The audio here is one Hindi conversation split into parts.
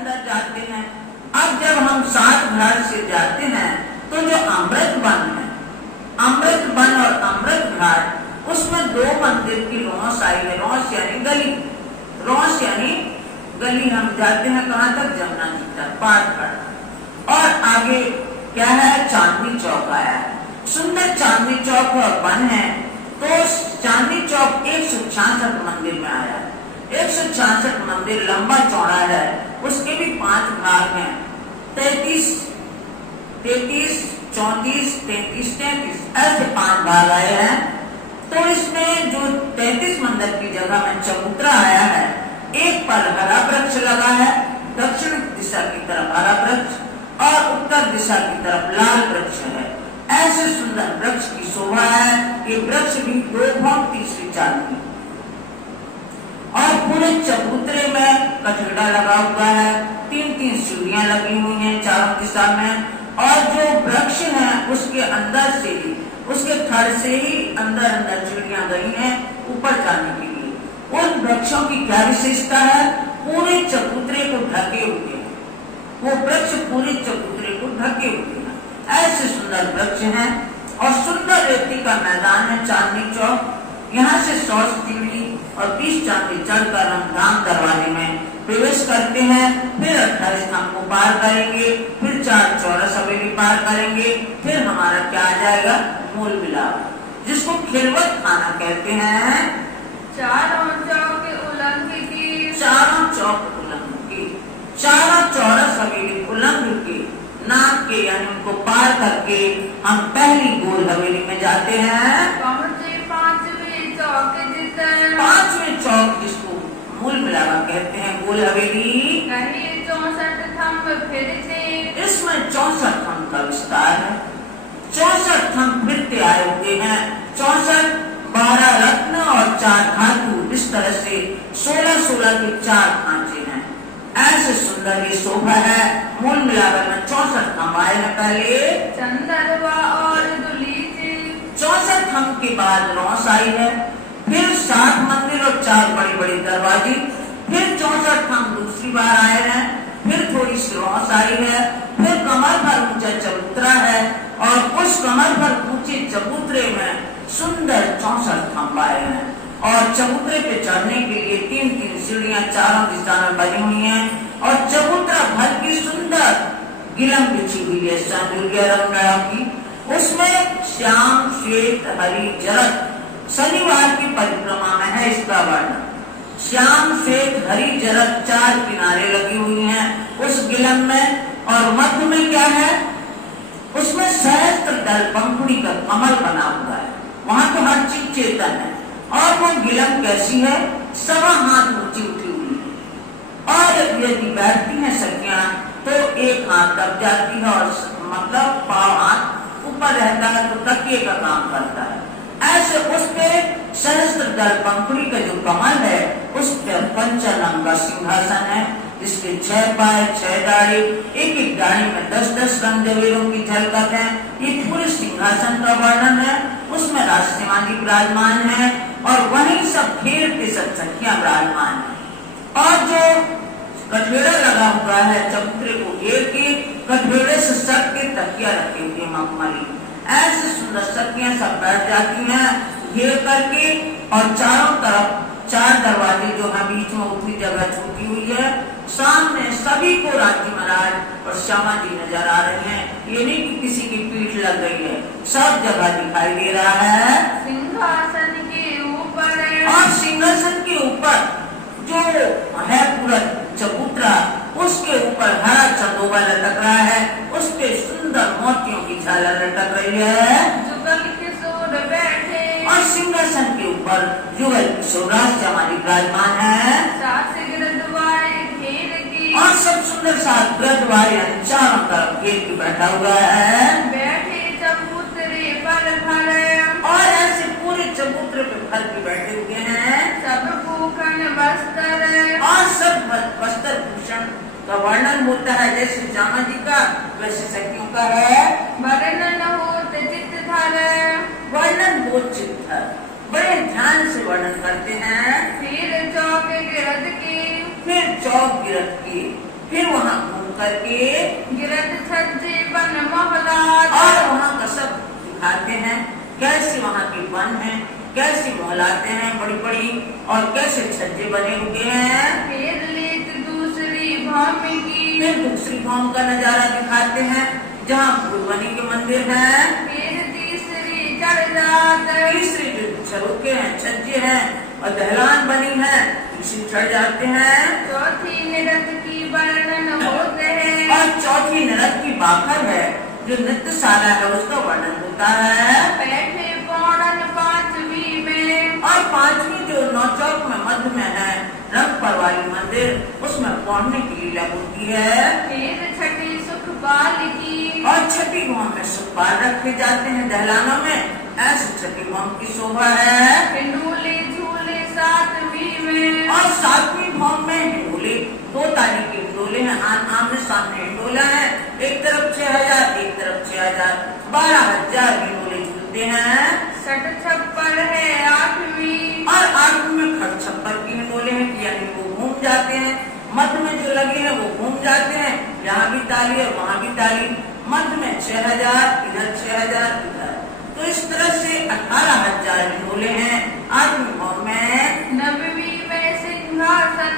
अंदर जाते हैं। अब जब हम 7 घाट से जाते हैं तो जो अमृत वन है, अमृत वन और अमृत घाट, उसमें 2 मंदिर की रौस आई है। रौस यानी गली, रौस यानी गली। हम जाते हैं कहाँ तक? जमुना जी तक, पाठ कर। और आगे क्या है? चांदनी चौक आया है। सुंदर चांदनी चौक वन है। तो चांदनी चौक 166 मंदिर में आया है। 166 मंदिर लंबा चौड़ा है। उसके भी 5 भाग हैं, 33, 33, 34, 33, 33 ऐसे 5 भाग आए हैं। तो इसमें जो 33 मंदिर की जगह में चबूतरा आया है, एक पर हरा वृक्ष लगा है, दक्षिण दिशा की तरफ हरा वृक्ष और उत्तर दिशा की तरफ लाल वृक्ष है। ऐसे सुंदर वृक्ष की शोभा है। ये वृक्ष भी 2 भौं तीसरी चांदी और पूरे चबूतरे में कठड़ा लगा हुआ है। 3-3 सीढ़ियां लगी हुई हैं चारों दिशा में। और जो वृक्ष है उसके अंदर से ही, उसके थड़ से ही अंदर अंदर सीढ़ियां गई हैं ऊपर जाने के लिए। उन वृक्षों की क्या विशेषता है? पूरे चबूतरे को ढके हुए हैं। वो वृक्ष पूरे चबूतरे को ढके हुए हैं। ऐसे सुंदर वृक्ष हैं। और सुंदर रेती का मैदान है चांदनी चौक। यहाँ से 100 सीढ़ी और 20 चांदी चढ़कर हम धाम दरवाजे में प्रवेश करते हैं। फिर 28 धाम को पार करेंगे, फिर 4 चौरस हवेली पार करेंगे, फिर हमारा क्या आ जाएगा? मूल मिलाप, जिसको खिलवत खाना कहते हैं। चारों चौक उलंघ की, चारों चौक उलंघ की, चारों चौरस हवेली उलंघ के, नाम के यानी उनको पार करके हम पहली गोल हवेली में जाते हैं। पहुंचे 5वें चौक जितर, 5वें चौक जिसको मूल मिलावा कहते हैं, गोल हवेली। कहीं 64 थंब फिरते, इसमें 64 थंब का विस्तार है। 64 थंब फिरते आए हुए हैं। 64, 12 रत्न और 4 धातु, इस तरह से 16-16 के 4 खांचे हैं। ऐसे सुंदर ये शोभा है। मूल मिलावर में 64 थंब आए हैं पहले। चंदरवा और दुलीचे, 64 थंब के बाद रौस आई है। फिर 7 मंदिर और 4 बड़ी बड़ी दरवाजे। फिर 64 थंब दूसरी बार आए हैं। फिर थोड़ी सी रौस आई है। फिर कमर भर ऊंचा चबूतरा है और उस कमर भर ऊंचे चबूतरे में सुंदर 64 थंब आए हैं। और चबूतरे पे चढ़ने के लिए 3-3 सीढ़ियां चारों दिशा में बनी हुई हैं। और चबूतरा भर की सुंदर गिलम बिछी हुई है चांदुलिया रंग की। उसमें श्याम श्वेत हरी जरद, शनिवार की परिक्रमा में है इसका वर्णन। श्याम श्वेत हरी जरद 4 किनारे लगी हुई हैं उस गिलम में। और मध्य में क्या है? उसमें सहस्त्र दल पंखुड़ी का कमल बना हुआ है। वहां तो हर चीज चेतन है। और वो गिलम कैसी है? 1.25 हाथ ऊंची उठी हुई है। और यदि बैठती हैं सखियां तो 1 हाथ दब जाती है और मतलब पाँव हाथ ऊपर रहता है, तो तकिए का काम करता है। ऐसे उस पे सहस्त्र दल पंखुड़ी का जो कमल है, उस पर पंचरंग का सिंहासन है, जिसके 6 पाए 6 दाढ़ी, एक दाढ़ी में 10-10 रंग जवेरों की झलकत है। ये पूरे सिंहासन का वर्णन है। उसमें राजसिंह जी विराजमान है और वहीं सब घेर के सब सखियां विराजमान है। और जो कठेड़ा लगा हुआ है चबूतरे को घेर के, कठेड़े से सट के तकिया रखे हुए मखमली। ऐसे सुंदर सखियां सब बैठ जाती हैं घेर करके। और चारों तरफ 4 दरवाजे जो है, बीच में ऊपरी जगह छूटी हुई है। सामने सभी को राजी महाराज और श्यामा जी नजर आ रहे हैं। ये नहीं कि किसी की पीठ लग गई है, सब जगह दिखाई दे रहा है। सिंहासन के ऊपर, और सिंहासन के ऊपर जो है पूरा चबूतरा, उसके ऊपर हरा चंदोबा लटक रहा है। उस पे सुंदर मोतियों की झालर लटक रही है। जुगल किशोर बैठे, और सिंहासन के ऊपर जुगल किशोर हमारी विराजमान है। सात गिरद्वारे घेर के, और सब सुंदर साथ गिरद्वारे चारों तरफ घेर के बैठा हुआ है। बैठे चबूतरे पर भरे, और ऐसे पूरे चबूतरे पे भर के बैठे हुए हैं। सब भूखन वस्त्र, और सब वस्त्र भूषण का वर्णन होता है। जैसे श्यामा जी का वैसे सखियों का है। वर्णन होत चित्त धर, वर्णन हो चित्त है, बड़े ध्यान से वर्णन करते हैं। फिर चौक गिरद की, फिर चौक गिरद की, फिर वहाँ घूम करके गिरद छज्जे बन महलात। और वहाँ का सब दिखाते हैं, कैसे वहाँ के वन है, कैसे महलाते हैं बड़ी बड़ी, और कैसे छज्जे बने हुए हैं। फिर लेत दूसरी भौम की। फिर दूसरी भौम का नजारा दिखाते हैं जहाँ भूलवनी के मंदिर है। फिर तीसरी चढ़ जात। तीसरी जो झरोखे हैं, छज्जे हैं और दहलान बनी है, तीसरी चढ़ जाते हैं। चौथी नृत्य की वर्णन होते हैं। और चौथी नृत्य की बाखर है, जो नृत्यशाला है उसका वर्णन होता है। बैठे पौड़न पांचवी में। और पांचवी जो नौचौक में मध्य में है रंगपर वाली मंदिर, उसमें पौड़ने की लीला होती है। फिर छठी सुखपाल की। और छठी भौम में सुखपाल रखे जाते हैं दहलानों में, ऐसी छठी भौम की शोभा है। हिंडोले झूले सातवीं में। और सातवीं भौम में हिंडोले, 2 तारीख के हिंडोले हैं, आमने सामने हिंडोला है, एक तरफ 6000 एक तरफ 6000, 12000 हिंडोले झूलते हैं। सट छप्पर है आठवीं। और आठवीं में खट छप्पर की हिंडोले हैं, यानी वो घूम जाते हैं, मध्य में जो लगे हैं वो घूम जाते हैं, यहाँ भी ताली और वहाँ भी ताली, मध्य में 6000 इधर 6000 इधर, तो इस तरह से 18000 हिंडोले हैं आठवीं भौम में। नववीं में सिंहासन।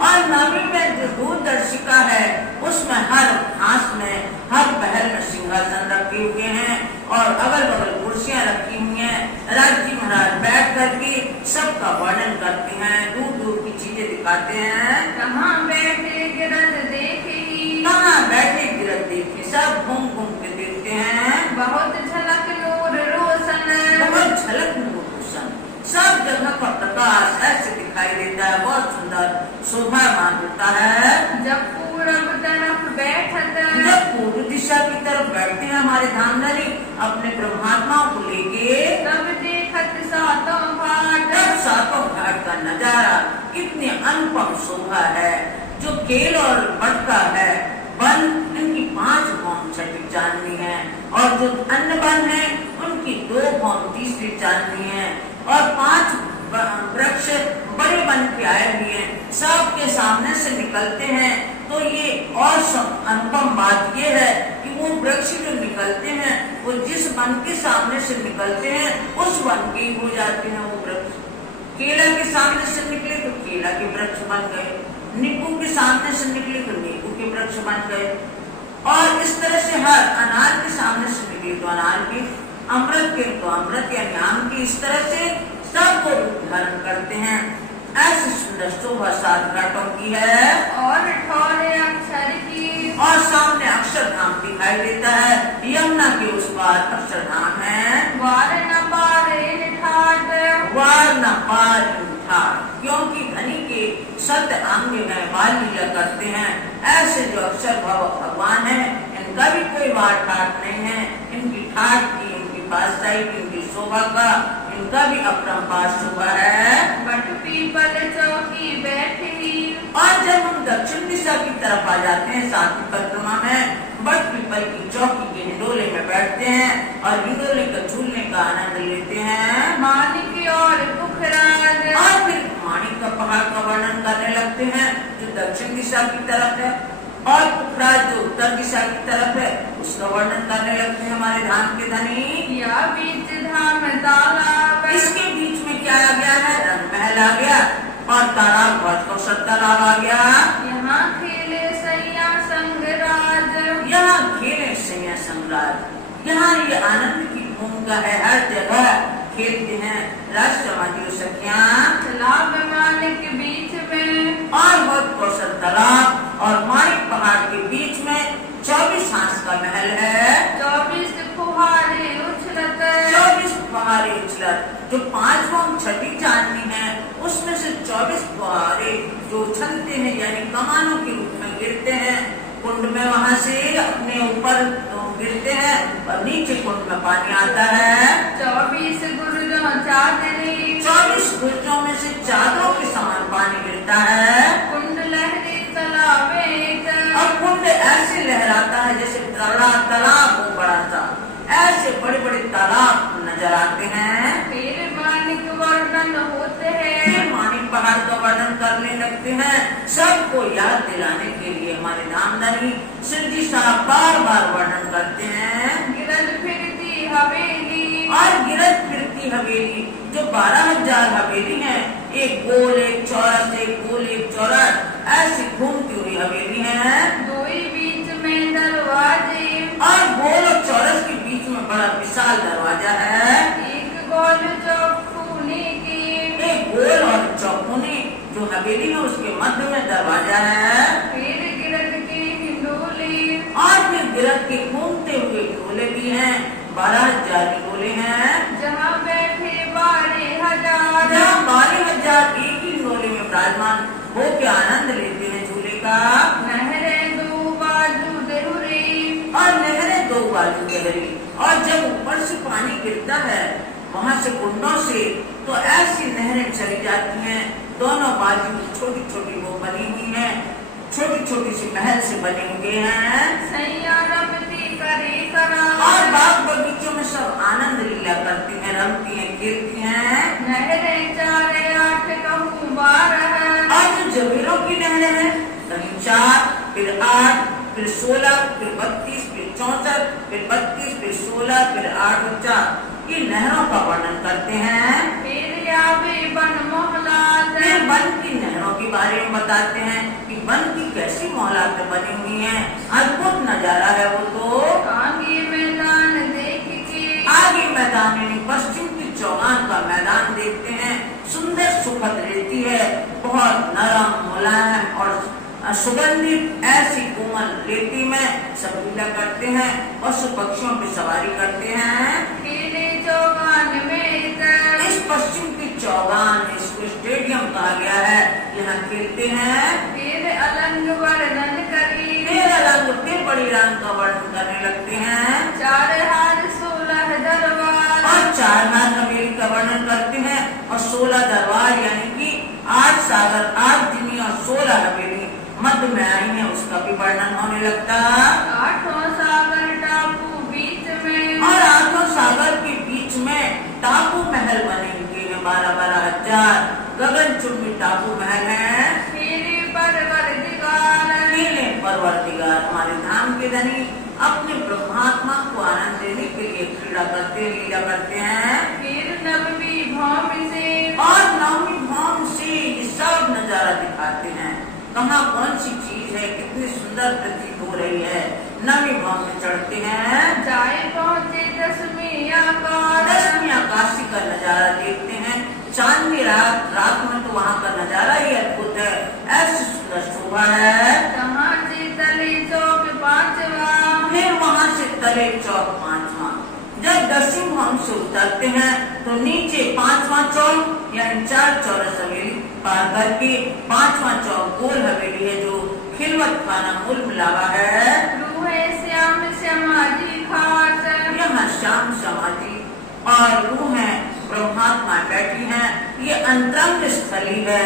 और नवमी में जो दूरदर्शिका है उसमें हर घास में हर पहल में सिंहासन रखे हुए हैं और अगल बगल कुर्सियां रखी हुई हैं। राजी महाराज बैठ करके सबका वर्णन करते हैं, दूर दूर की चीजें दिखाते हैं। कहाँ बैठे गिरद देखे ही। कहाँ बैठे गिरद देखे, सब घूम घूम के देखते हैं। बहुत झलक नूर रोशन। बहुत झलक नूर रोशन, सब जगह का प्रकाश ऐसे दिखाई देता है, बहुत सुंदर शोभामान होता है। जब पूरब तरफ बैठत। जब पूर्व दिशा की तरफ बैठते हैं हमारे धामधनी अपने ब्रह्मात्माओं को लेके, तब देखत सातों घाट। तब सातों घाट का नजारा कितनी अनुपम शोभा है। जो केल और मटका है वन, इनकी 5 भौम छठी चांदनी है, और जो अन्य वन है उनकी 2 भौम तीसरी चांदनी है, और 5 वृक्ष बड़े बन के आए हुए हैं, सबके सामने से निकलते हैं। तो ये और अनुपम बात ये है कि वो वृक्ष जो निकलते हैं वो जिस वन के सामने से निकलते हैं उस वन के ही हो जाते हैं वो वृक्ष। केला के सामने से निकले तो केला के वृक्ष बन गए, नींबू के सामने से निकले तो नींबू के वृक्ष बन गए, और इस तरह से हर अनार के सामने से निकले तो अनार के, अमृत के तो अमृत यानी आम की, इस तरह से सबको धारण करते हैं। ऐसी सुंदर शोभा 7 घाटों की है। और ठौरे अक्षर की। और सामने अक्षरधाम दिखाई देता है, यमुना के उस पार अक्षरधाम है। वार न पारे ठाट। वार न पार ठाट, क्योंकि धनी के 7 अंग हैं, बाल लीला करते हैं। ऐसे जो अक्षर भगवान है इनका भी कोई वार ठाट नहीं है, इनकी ठाट की, इनकी बादशाही की, इनकी शोभा का इनका भी अपरंपार शोभा है। बट पीपल चौकी बैठी। और जब हम दक्षिण दिशा की तरफ आ जाते हैं सातवीं परिक्रमा में, बट पीपल की चौकी के हिंडोले में बैठते हैं और हिंडोले का झूलने का आनंद लेते हैं। मानिक और पुखराज। और फिर माणिक का पहाड़ का वर्णन करने लगते हैं जो दक्षिण दिशा की तरफ है, और पुखराज जो उत्तर दिशा की तरफ है उसका वर्णन करने लगते हैं हमारे धाम के धनी। या बीच धाम तालाब। इसके बीच में क्या आ गया है, रंग महल आ गया और तालाब बहुत तालाब आ गया। यहाँ खेले सैया संगराज। यहाँ खेले सैया संगराज, यहाँ ये आनंद की भूमिका है, हर जगह खेलते हैं राष्ट्रवादी सखियां। तालाब मालिक के बीच में। और बहुत कौशल तालाब और माणिक पहाड़ के बीच में 24 हांस का महल है। 24 फुहारे उछलत। 24 फुहारे उछलत, जो 5 भौम छठी चांदनी है उसमें से 24 फुहारे जो उछलते हैं यानी कमानों के रूप में गिरते हैं कुंड में, वहाँ से अपने ऊपर गिरते हैं और नीचे कुंड में पानी आता है। 24 गुर्जों चादरी। 24 गुर्जों में से चादरों के समान पानी गिरता है। कुंड लहरी तालाबे। और कुंड ऐसे लहराता है जैसे तालाब हो बड़ा सा, ऐसे बड़े बड़े तालाब नजर आते हैं। फिर मानिक वर्णन होते हैं। फिर माणिक पहाड़ का वर्णन करने लगते हैं, सबको याद दिलाने के लिए हमारे नामदानी सिंह जी साहब बार बार वर्णन करते हैं। गिरद फिरती हवेली, और गिरद फिरती हवेली जो 12,000 हवेली है, एक गोल एक चौरस, एक गोल एक चौरस, ऐसी घूमती हुई हवेली है। दो ही बीच में दरवाजे, और गोल और चौरस के बीच में बड़ा विशाल दरवाजा है। एक गोल चौकोने की, एक गोल और चौकोने जो हवेली है उसके मध्य में दरवाजा है। फिर गिरद के हिंडोले, और फिर गिरद के घूमते हुए हिंडोले भी हैं, 12,000 हिंडोले हैं। जहाँ बैठे 12,000, जहाँ 12,000 एक ही हिंडोले में विराजमान होकर आनंद लेते हैं झूले का। नहरें दो बाजू देहुरे, और नहरें दो बाजू गहरी, और जब ऊपर से पानी गिरता है वहाँ से कुंडों से, तो ऐसी नहरें चली जाती हैं। दोनों बाजू छोटी छोटी वो बनी हुई हैं, छोटी छोटी सी महल से बने हुए हैं। सैया रमती करे करा, और बाग बगीचों में सब आनंद लीला करती हैं, रमती हैं, खेलती हैं। नहरें 4 8 कहूँ 12, और जो जमीरों की नहरें हैं, कहीं 4, फिर 8, फिर 16, फिर 32, फिर 64, फिर 32, फिर 16, फिर 8 और 4, ये नहरों का वर्णन करते हैं। फिर आवे बन मोहलात, फिर वन की नहरों के बारे में बताते हैं कि वन की कैसी मोहलातें बनी हुई हैं, अद्भुत नजारा है वो तो। आगे मैदान देख के, आगे मैदान यानी पश्चिम की चौगान का मैदान देखते हैं, सुंदर सुखद रेती है, बहुत नरम मुलायम और सुगंधित, ऐसी कोमल रेती में सब लीला करते हैं, पशु पक्षियों की सवारी करते हैं। खेले चौगान में इतर, इस पश्चिम की चौगान, इसको स्टेडियम कहा गया है, यहाँ खेलते हैं। फिर अलंग वर्णन करी, फिर अलग फिर बड़ी रंग का वर्णन करने लगते हैं। 4 हार 16 दरबार, और 4 हार हवेली का वर्णन करते हैं, और 16 दरबार यानी कि 8 सागर, 8 जिनी और 16 हवेली मध्य में आई है, उसका भी वर्णन होने लगता। 8 सागर टापू बीच में, और 8 सागर के बीच में टापू महल बने हुए हैं, 12,000 गगन चुंबी टापू महल है। फिर परवरदिगार, खेले परवरदिगार हमारे धाम के धनी अपने ब्रह्मात्मा को आनंद देने के लिए क्रीड़ा करते हैं, लीला करते हैं। फिर नवमी भौम से, और नवमी भौम से ये सब नजारा दिखाते हैं, कहाँ कौन सी चीज है, कितनी सुंदर प्रतीत हो रही है। नवमी भौम में चढ़ते हैं, जाए पहुँचे 10वीं आकाश, 10वीं आकाशी का नजारा देखते हैं। चांदनी रात में तो वहाँ का नजारा ही अद्भुत है, ऐसी सुंदर शोभा है। कहाँ से तले चौक 5वां, फिर वहाँ से तले चौक 5वां। जब 10वीं भौम से उतरते हैं तो नीचे 5वां चौक यानी 4 चौरस हवेली पार करके 5वां चौक गोल हवेली है, जो खिलवत खाना मूल मिलावा है। रूहे श्याम समाधि खास, यहाँ श्याम समाधि और रूह है ब्रह्मात्मा बैठी हैं। ये अंतरंग स्थली है,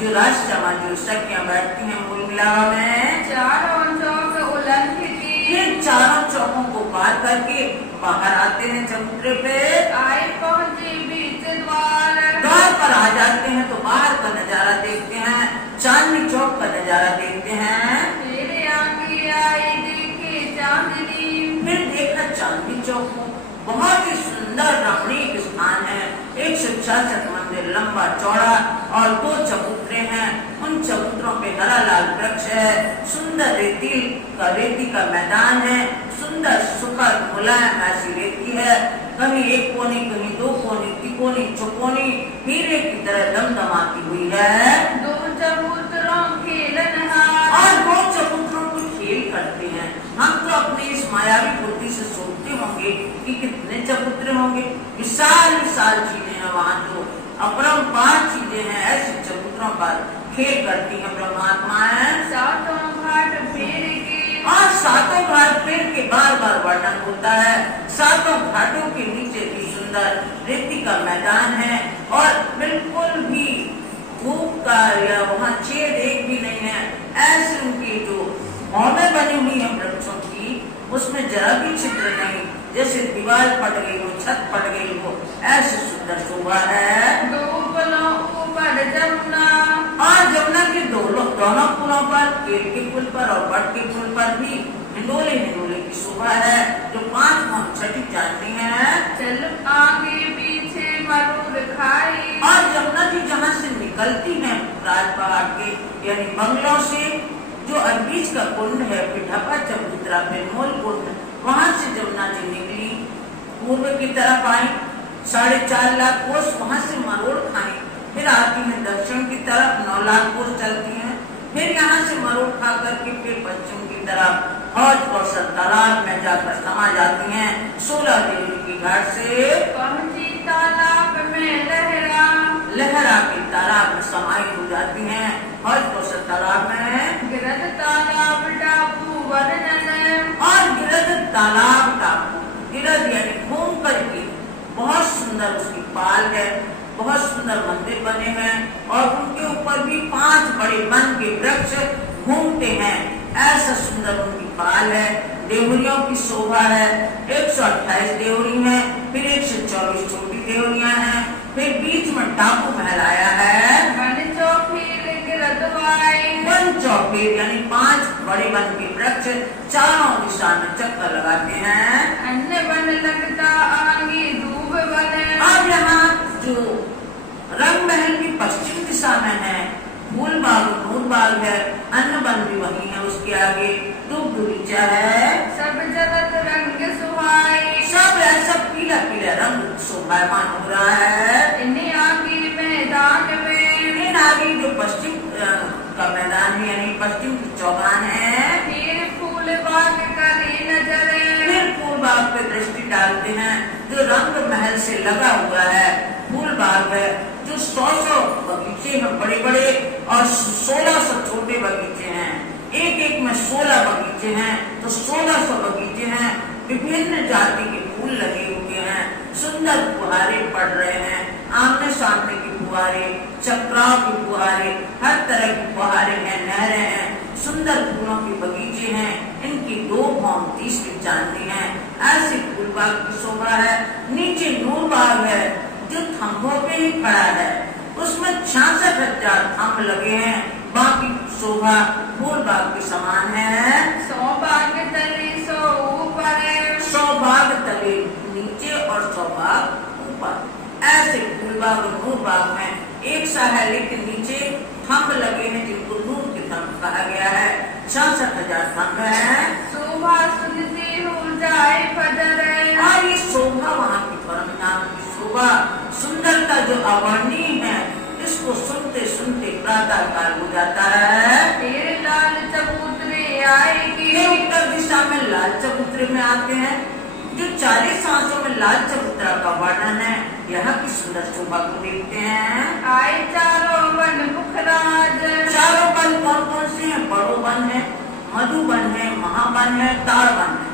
जो राज समाधि सखियां बैठती हैं मूल मिलावा में। 4 चौक उल्लंघ के, ये 4 चौकों को पार करके बाहर आते हैं चबूतरे पे। आए पहुँचे बीच द्वार, द्वार पर आ जाते हैं तो बाहर का नजारा देखते हैं, चांदनी चौक का नजारा देखते हैं। फिर आगे आए देखे चांदनी, फिर देखा चांदनी चौक को, बहुत ही सुंदर रमणीक स्थान है। 166 मंदिर लंबा चौड़ा और 2 चबूतरे हैं, उन चबूतरों पे हरा लाल वृक्ष है, सुंदर रेती का मैदान है, सुंदर सुखद मुलायम ऐसी रेती है, कहीं एक कोनी, कहीं 2 कोनी, तिकोनी चौकोनी हीरे की तरह दमदमाती हुई है। 2 चबूतरों खेलनहार, और 2 चबूतरों को खेल करते हैं। हम तो अपनी इस मायावी बुद्धि से सोचते होंगे कि कितने चबूतरे होंगे, विशाल विशाल चीजें हैं वहाँ, तो अपरंपार चीजें हैं, ऐसे चबूतरों पर खेल करती है ब्रह्मात्माएं। 7 घाट फेर के, और 7 घाट फेर के बार बार वर्णन होता है। 7 घाटों के नीचे भी सुंदर रेती का मैदान है, और बिल्कुल भी धूप का या वहाँ छेद एक भी नहीं है। ऐसे उनकी जो भौमें बनी हुई है वृक्षों की, उसमें जरा भी छिद्र नहीं, जैसे दीवार फट गई हो, छत फट गई हो, ऐसी सुंदर शोभा है। 2 पुलों ऊपर जमुना, और जमुना के 2 दोनों पुलों पर, केल के पुल पर और बट के पुल पर भी हिंडोले हिंडोले की शोभा है, जो 5 भौम छठी जाती है। चल आगे पीछे मरूर खाई। और जमुना जी जहाँ से निकलती है राजपहाड़ के यानी बंगलों से, जो अरबीज का कुंड है, फिर ढपा चबूतरा, फिर मोल कुंड, वहां से जमुना जी निकली, पूर्व की तरफ आई, 4.5 लाख कोस वहां से मरोड़ खाई, फिर आती है दक्षिण की तरफ, 9 लाख कोस चलती है, फिर यहाँ से मरोड़ खा करके फिर पश्चिम की तरफ हौज कौशल तालाब में जाकर समा जाती हैं। 16 देवी की घाट से पहुंची तालाब में लहरा। लहरा के तालाब में समाई हो जाती हैं। हौज कौशल तालाब में गिरद तालाब टापू वर्णन। और गिरद तालाब टापू, गिरद यानी घूम करके, बहुत सुंदर उसकी पाल है, बहुत सुंदर मंदिर बने हैं और उनके ऊपर भी 5 बड़े वन के वृक्ष घूमते हैं, ऐसा सुंदर उनकी पाल है। देवरियों की शोभा है, 128 देवरी है, फिर 124 छोटी देवरियां हैं, फिर बीच में टापू फैलाया है। वन चौफीर गिरदवाई। वन चौफीर यानी 5 बड़े वन के वृक्ष चारों दिशा में चक्कर लगाते हैं। अन्य वन लगता आगे दूब वन। अब यहाँ जो रंग महल की पश्चिम दिशा में है, फूल बाग नूर बाग है, अन्न वन भी वही है, उसके आगे दुग्ध बगीचा है। सब जगत रंग सुहाई। सब ऐसा पीला पीला रंग शोभायमान हो रहा है। इन्हें आगे मैदान में। इन आगे जो पश्चिम का मैदान है यानी पश्चिम की चौगान है, फिर फूल बाग करे नजर। फिर फूल बाग पे दृष्टि डालते हैं, जो रंग महल से लगा हुआ है। फूल बाग है जो 100 बगीचे हैं बड़े बड़े और 1600 छोटे बगीचे हैं, एक एक में 16 बगीचे हैं, तो 1600 बगीचे हैं। विभिन्न जाति के फूल लगे हुए हैं, सुंदर फुहारे पड़ रहे हैं, आमने सामने की फुहारे, चक्राव की फुहारे, हर तरह की फुहारे हैं, नहरें हैं, सुंदर फूलों के बगीचे हैं। इनकी 2 भौम 30 की चांदी है। ऐसे फूल बाग की शोभा है। नीचे नूर बाग है जो थम्भों पे ही खड़ा है, उसमें 66,000 थम्भ लगे हैं। बाकी शोभा फूल बाग के समान है। 100 बाग तले 100 ऊपर। 100 बाग तले नीचे और 100 बाग ऊपर। ऐसे फूल बाग और नूर बाग में एक सा है, लेकिन नीचे थम्भ लगे हैं जिनको नूर के थम्भ कहा गया है। 66,000 थम्भ है। शोभा सुनती हो जाए फजर। और ये शोभा वहाँ की परमनाम की शोभा, सुंदरता जो अवर्णीय है, इसको सुनते सुनते प्रातः काल हो जाता है। तेरे लाल चबूतरे आएगी। ये उत्तर दिशा में लाल चबूतरे में आते हैं, जो 40 सांसों में लाल चबूतरा का वर्णन है। यहाँ की सुंदर शोभा को देखते हैं। आए चारों वन मुखराज। चारों वन कौन कौन से हैं? बड़ो वन है, मधुवन है, महावन है, ताड़ वन है।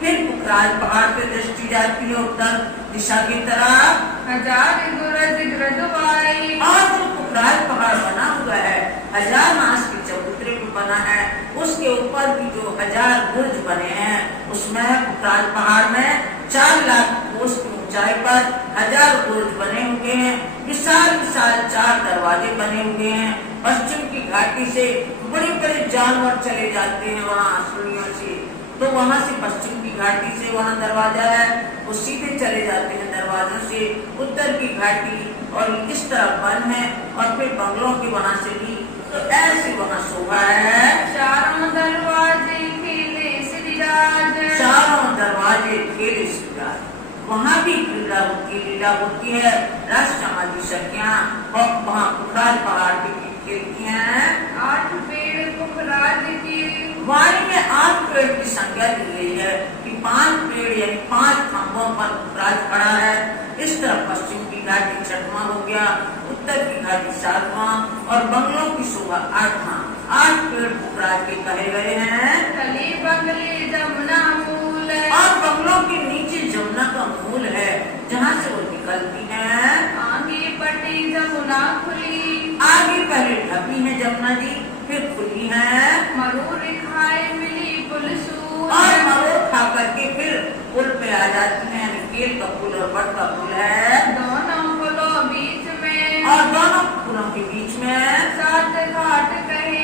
फिर पुखराज पहाड़ पे दृष्टि जाती है उत्तर दिशा की तरफ। 1000 गुरज गिरदवाई। और जो पुखराज पहाड़ बना हुआ है, 1000 मास के चबूतरे पे बना है, उसके ऊपर भी जो 1000 बुर्ज बने हैं, उसमें पुखराज पहाड़ में 4 लाख कोस की ऊंचाई पर 1000 बुर्ज बने हुए हैं। विशाल विशाल 4 दरवाजे बने हुए हैं। पश्चिम की घाटी से बड़े बड़े जानवर चले जाते हैं वहाँ आसुड़ियों से, तो वहाँ से पश्चिम की घाटी से वहाँ दरवाजा है, वो सीधे चले जाते हैं दरवाजों से उत्तर की घाटी, और इस तरफ वन है और फिर बंगलों के वहाँ से भी, तो ऐसी वहाँ शोभा है। चारों दरवाजे खेले श्रीराज। चारों दरवाजे खेले श्रीराज। वहाँ भी लीला होती है। राष्ट्रमा जी सखियां और वहाँ पुखराज पहाड़ की खेलती हैं। 8 पेड़ पुखराज की। वाणी में 8 पेड़ की संख्या दी गई है कि 5 पेड़ यानी 5 खंभों पर पुखराज खड़ा है। इस तरफ पश्चिम की घाटी 6वां हो गया, उत्तर की घाटी 7वां और बंगलों की शोभा 8वां। 8 पेड़ पुखराज के कहे गए हैं। तले बंगले जमुना मूल। और बंगलों के नीचे जमुना का मूल है, जहाँ से वो निकलती है। आगे पटी जमुना खुली। आगे पहले ढपी है जमुना जी, फिर खुली है। मरूर खाए मिली पुल सूर। और मरोड़ खा करके फिर पुल पे आ जाती है, केल का पुल और बट का पुल है। दोनों पुलों बीच में। और दोनों पुलों के बीच में 7 घाट कहे।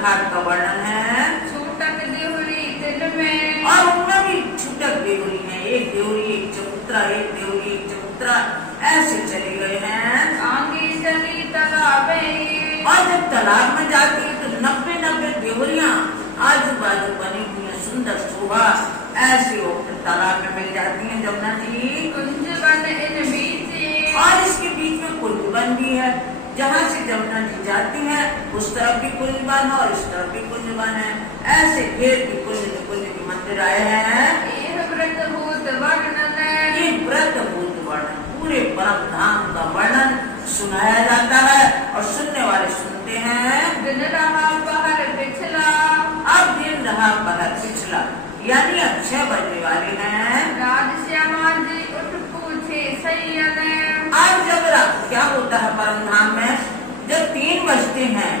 घाट का वर्णन है। छूटक देहुरी तिल में, और उनमें भी छूटक देवरी है, एक देवरी एक चबूतरा, एक देवरी एक चबूतरा, ऐसे चले गए हैं। आगे चली तालाबे, और जब तालाब में जाती है तो 90 देवरियां आजू बाजू बनी हुई है, सुंदर शोभा ऐसे वो तालाब में मिल जाती है जमुना जी। कुंज बन इन बीचे, और इसके बीच में कुंज वन भी है, जहाँ से जमुना जी जाती है उस तरफ भी कुंज वन है और इस तरफ भी कुंज वन है, ऐसे घेर के कुंज के मंदिर आए हैं। यह व्रत भूत वर्णन, ये व्रत भूत वर्णन, पूरे परम धाम का वर्णन सुनाया जाता है और सुनने वाले सुनते हैं। दिन रहा पहर पिछला, अब दिन रहा पहर पिछला, यानी अब 6 बजने वाले हैं। राजश्यामा जी उठ पूछे सैयद, आज जब रात क्या होता है परम धाम में, जब 3 बजते हैं,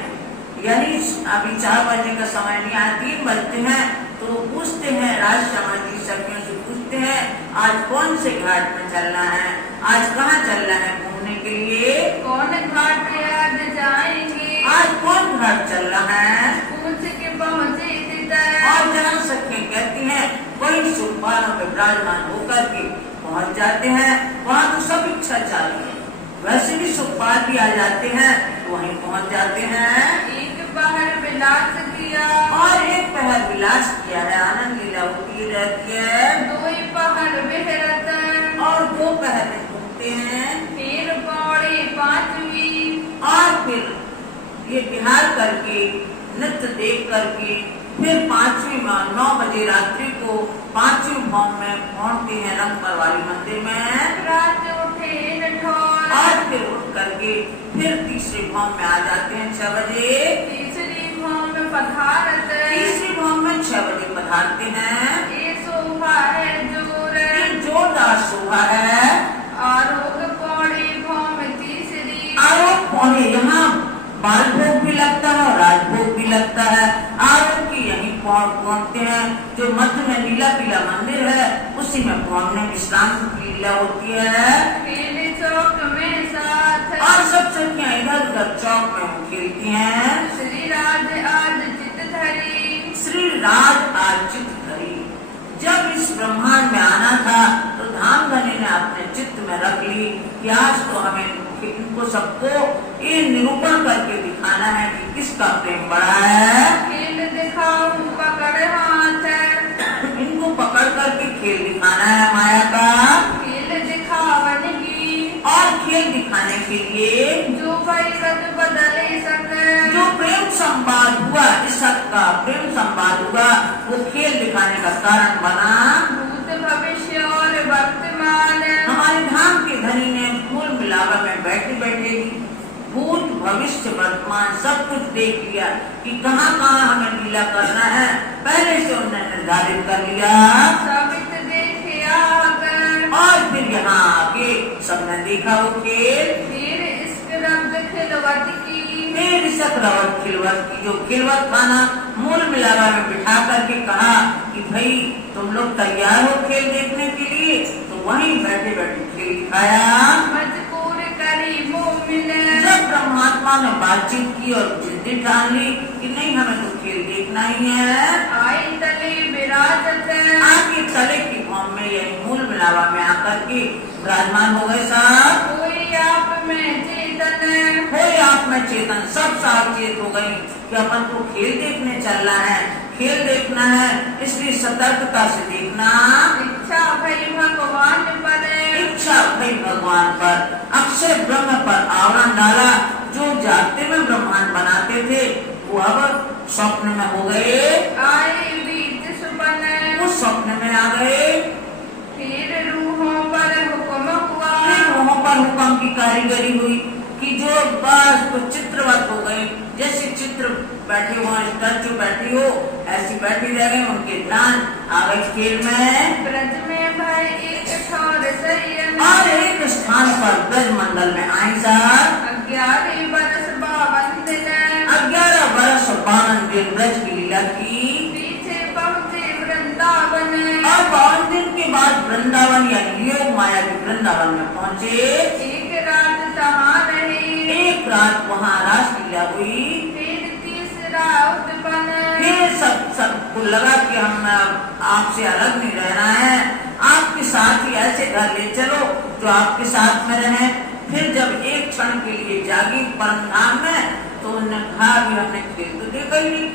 यानी अभी 4 बजने का समय नहीं आया, 3 बजते हैं, तो पूछते हैं राजश्यामा जी सखियों से पूछते हैं आज कौन से घाट में चलना है, आज कहाँ चलना है घूमने के लिए, कौन घाट आज जाएंगे, आज कौन घाट चलना है। पूछ के पहुँचे सीता, और जहाँ सखियां कहती हैं वही सुखपालों में विराजमान होकर के पहुँच जाते हैं। वहाँ तो सब इच्छा चालू है, वैसे भी सुखपाल भी आ जाते हैं तो वहीं पहुँच जाते हैं। एक पहर विलास किया, और एक पहर विलास किया है, आनंद लीला होती रहती है। 2 पहर विहरत, और 2 पहर में घूमते हैं। फिर पौड़े 5वीं, और फिर ये विहार करके नृत्य देख करके फिर 5वीं 9 बजे रात्रि को 5वीं भौम में पहुंचते हैं रंगपर वाली मंदिर में। रात उठे नठौर, और फिर उठ करके फिर तीसरे भौम में आ जाते हैं 6 बजे। तीसरी भौम में पधारत, तीसरी भौम में 6 बजे पधारते हैं। ये शोभा है जोर, ये जोरदार शोभा है। आरोग पौड़े भौम तीसरी, आरोप पौड़े, यहाँ बाल भोग भी लगता है और राजभोग भी लगता है। आरोप की यहीं पहुंचते हैं, जो मध्य में नीला पीला मंदिर है उसी में पहुंचने विश्राम की लीला होती है। खेल चौक में साथ, और सब सखियां इधर उधर चौक में खेलती हैं। श्री राज आज चित धरी, श्री राज आज चित धरी, जब इस ब्रह्मांड में आना था तो धाम धनी ने अपने चित्त में रख ली कि आज तो हमें इनको सबको ये निरूपण करके दिखाना है कि किसका प्रेम बड़ा है। खेल दिखाऊं पकड़ हाथ, इनको पकड़ करके खेल दिखाना है माया का। खेल दिखावन की, और खेल दिखाने के लिए जो भाई रत बदले सके, जो प्रेम संवाद हुआ, इस हक का प्रेम संवाद हुआ, वो खेल दिखाने का कारण बना। भूत भविष्य और वर्तमान, हमारे धाम के धनी ने फूल मिलावा में बैठे बैठे ही भूत भविष्य वर्तमान सब कुछ देख लिया कि कहाँ कहाँ हमें लीला करना है, पहले से उन्होंने निर्धारित कर लिया। सबित देखे आकर, और फिर यहाँ आके सबने देखा वो खेल। फिर इश्क रब्द खिलवत की, फिर इसक रवत खिलवत की, जो खिलवत खाना मूल मिलावा में बिठा करके कहा कि भाई तुम लोग तैयार हो खेल देखने के लिए, तो वहीं बैठे बैठे खेल दिखाया। मजबूर करी मोमिन, जब ब्रह्मात्मा ने बातचीत की और जिद्दी ठान ली कि नहीं हमें तो खेल देखना ही है, आई तले विराजत, आके तले की भौम में यही मूल मिलावा में आकर के विराजमान हो गए साहब। कोई आप में चेतन, कोई आप में चेतन, सब सावचेत हो गई कि अपन को खेल देखने चलना है, खेल देखना है, इसलिए सतर्कता से देखना। इच्छा भई भगवान पर, इच्छा भई भगवान पर, अक्षय ब्रह्म पर आवरण डाला। जो जागते में ब्रह्मांड बनाते थे वो अब स्वप्न में हो गए, आए बीत सुपन, वो स्वप्न में आ गए। फिर रूहों पर हुक्म हुआ, फिर रूहों पर हुक्म की कारीगरी हुई कि जो बस तो चित्रवत हो गई, जैसे चित्र बैठे हो, स्टैचू बैठी हो, ऐसी बैठी रह गई, उनके ध्यान आ गए खेल में। ब्रज में भय एक ठौर सैयन, और एक स्थान पर ब्रज मंडल में आई साहब 11 बरस 52 दिन, 11 वर्ष 52 दिन ब्रज की लीला की। पीछे पहुँचे वृंदावन, और 52 दिन के बाद वृंदावन यानी योग माया के वृंदावन में पहुँचे। एक रात तहाँ रहे, एक रात वहाँ रास लीला हुई। फिर तीसरा उत को लगा कि हम आपसे अलग नहीं रहना है, आपके साथ ही ऐसे घर ले चलो जो आपके साथ में रहे। फिर जब एक क्षण के लिए जागी परम धाम में, तो उन्होंने कहा कि हमने खेल तो देखा ही नहीं।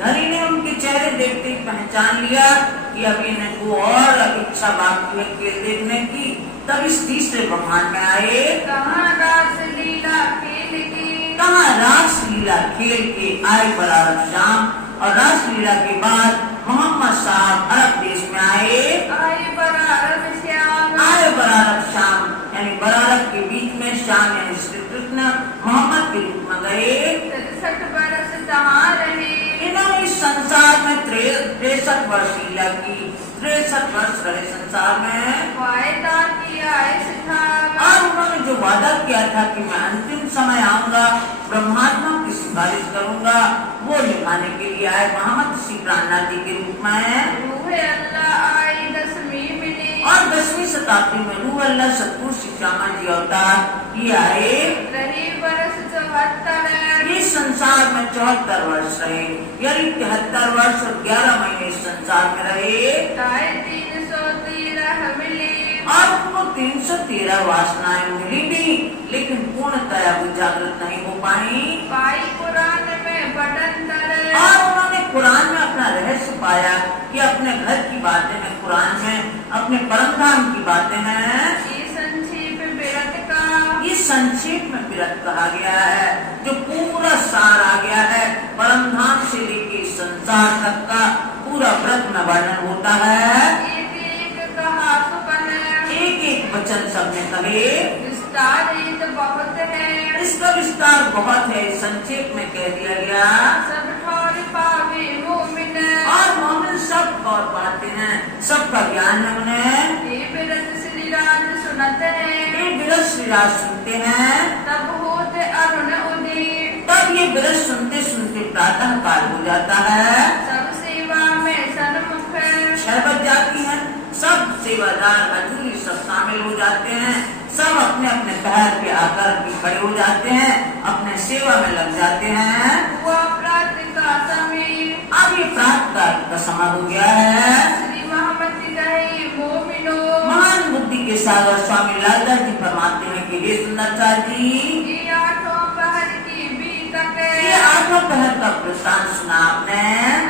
धनी ने उनके चेहरे देखते ही पहचान लिया कि अभी इन्हें को और इच्छा बाकी है खेल देखने की। तब इस तीसरे ब्रह्मांड में आए, कहाँ रासलीला खेल के, कहाँ रासलीला खेल के आए बरारब शाम। और रासलीला के बाद मोहम्मद साहब अरब देश में आए, आए बरारब श्याम, आए बरारब शाम, यानी बरारब के बीच में शाम यानी श्री कृष्ण मोहम्मद के रूप में गए। 63 बरस तहाँ रहे, इन्होंने इस संसार में 63 वर्ष लीला की, 63 वर्ष रहे संसार में। वायदा किया इस ठाम, और उन्होंने जो वादा किया था कि मैं अंतिम समय आऊंगा, ब्रह्मात्मा की सिफारिश करूंगा, वो निभाने के लिए आए मोहम्मद श्री प्राणनाथ जी के रूप में। रूह अल्लाह आई 10वीं मिली, और 10वीं शताब्दी में रूह अल्लाह सतगुरु श्री श्यामा जी अवतार ये आए। रही बरस 74, इस संसार में 74 वर्ष रहे, यानी 73 वर्ष और 11 महीने इस संसार में रहे। ताए 313 मिली, और उनको 313 वासनाएं मिली भी, लेकिन पूर्णतया वो जागृत नहीं हो पाई। पाई कुरान में बटंतर, और उन्होंने कुरान में अपना रहस्य पाया कि अपने घर की बातें हैं कुरान में, अपने परम धाम की बातें हैं। ये संक्षेप विरत का, ये संक्षेप में विरत कहा गया है, जो पूरा सार आ गया है परम धाम से लेके संसार तक का पूरा व्रत में वर्णन होता है। एक कहा सुपन, एक वचन सबने कहे, विस्तार रीत बहुत है, इसका विस्तार बहुत है, संक्षेप में कह दिया गया। सब ठौर पावे मोमिन, और मोमिन सब और पाते हैं, सबका ज्ञान है उन्हें। ये विरत श्री राज सुनत है, ये विरत श्री राज सुनते हैं, तब होते अरुण उदय, तब ये विरत सुनते सुनते प्रातः काल हो जाता है। सब सेवा में सन्मुख, 6 बज जाती है, सब सेवादार हजूरी सब शामिल हो जाते हैं, सब अपने अपने पैर पे आकर के खड़े हो जाते हैं, अपने सेवा में लग जाते हैं। हुआ प्रातः का समय, अब ये प्रातः का समय हो गया है। श्री मोहम्मद कहे मोमिनो, महान बुद्धि के सागर स्वामी लालदास जी फरमाते हैं कि हे सुंदरचार जी, ये 8 पहर की बीतक, ये 8 पहर का वृत्तांत सुना आपने।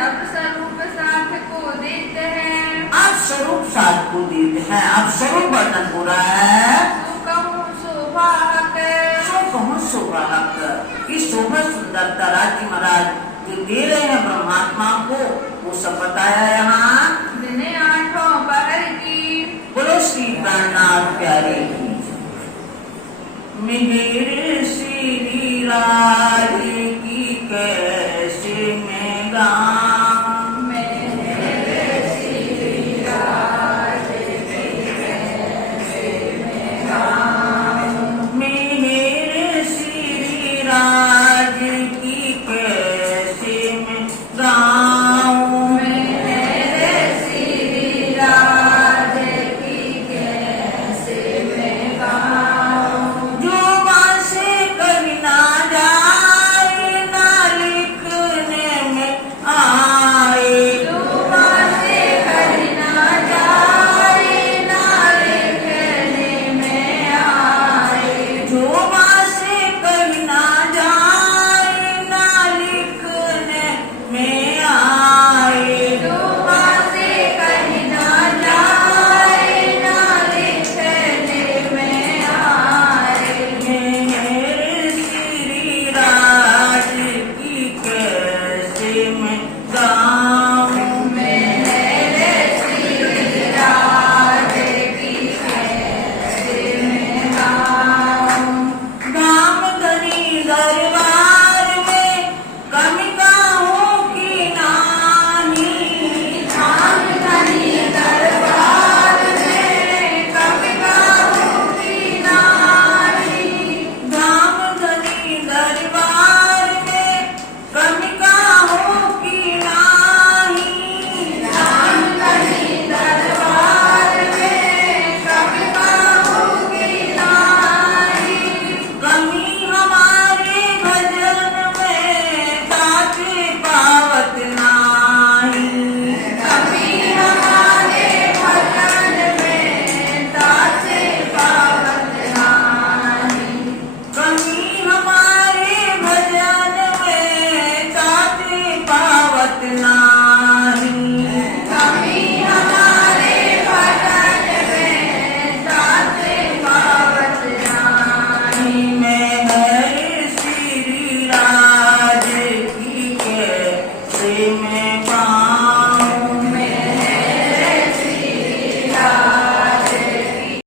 अब स्वरूप साथ को देते हैं, आप स्वरूप साथ को देते हैं, अब स्वरूप वर्णन हो रहा है। तो कहूँ शोभा हक, सो कहूँ शोभा हक, कि शोभा सुंदरता राज्य महाराज जो दे रहे हैं ब्रह्मात्मा को, वो सब बताया है यहाँ। दिन 8 पहर की, बोलो श्री प्राणनाथ प्यारे की। मेरे श्री राज की कैसे मैं गा